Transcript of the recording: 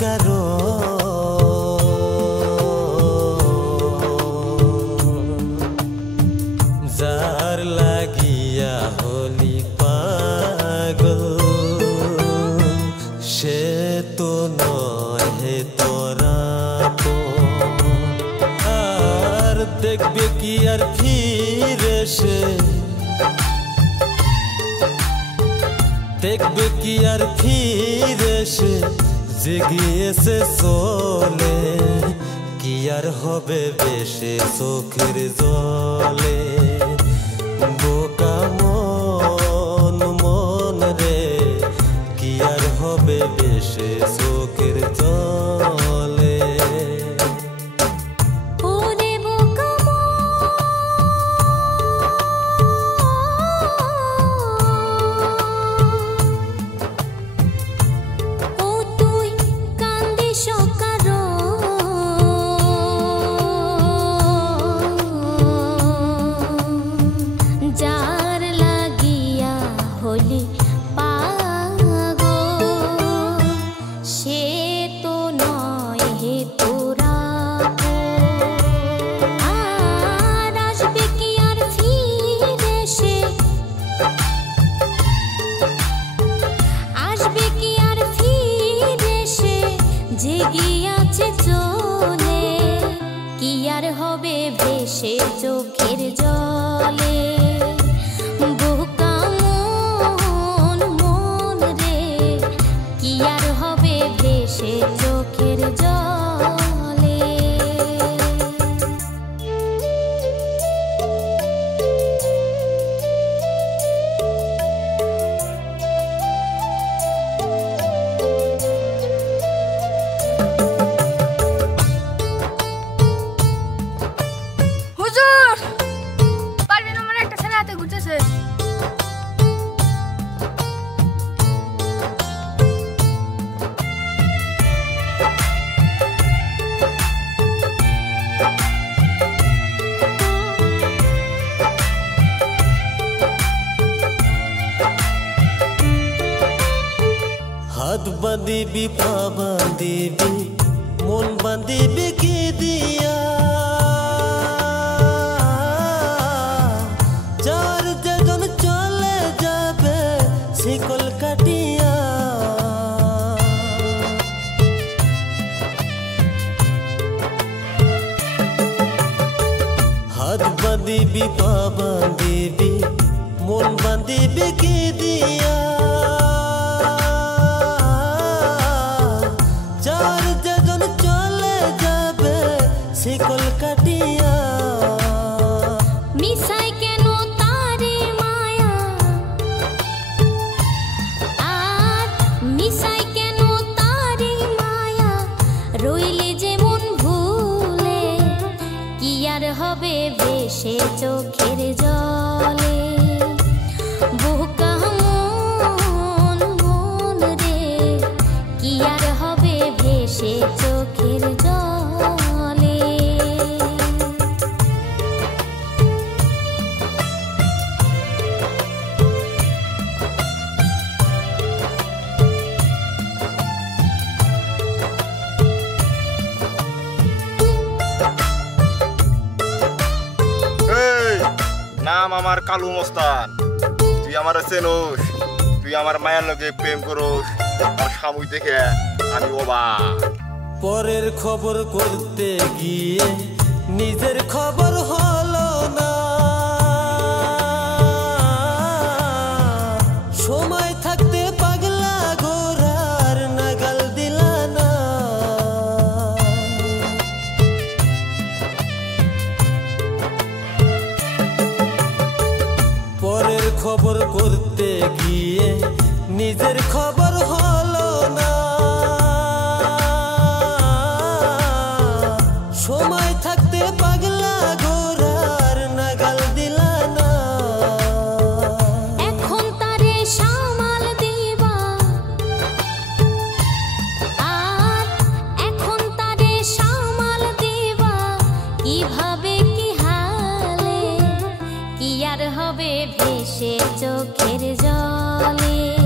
কারো যার লাগিয়া হলি পাগল সে তো নয় হে তোরা আর দেখবে কি আর ফিরে সে দেখবে কি আর ফিরে সে জেগিয়েছে চলে কি আর হবে বেশে চোখের জলে বোকা মন মন রে কি আর হবে বেশে চোখের জলে জেগিয়াছে চলে কি আর হবে ভেসে চোখের জলে বোকা মন মন রে কি আর হবে ভেসে চোখের জলে হাত বাঁধিবি পা বাঁধিবি মন বাঁধিবি কি দিয়া যার যেজন চলে যাবে শিকল কাটিয়া হাত বাঁধিবি পা বাঁধিবি মন বাঁধিবি কি দিয়া যার যেজন চলে যাবে শিকল কাটিয়া মিশাই কেন তারে মায়া আর মিশাই কেন তারে মায়া রইলে যেমন ভুলে কি আর হবে ভেসে চোখের জলে বোকা মন মন রে কি আর হবে ভেসে চোখের জলে নাম আমার কালু মস্তান তুই আমার চেনোস তুই আমার মায়ের লগে প্রেম করোস আর সামুই দেখে আমি অবাক পরের খবর করতে গিয়ে নিজের খবর হলো না সময় থাকতে পাগলা ঘোরার নাগাল দিলা না পরের খবর করতে গিয়ে নিজের খবর হলো না সময় থাকতে পাগলা ঘোরার নাগাল দিলা না এখন তারে সামাল দিবা আর এখন তারে সামাল দিবা কিভাবে কি হালে কি আর হবে ভেসে চোখের জলে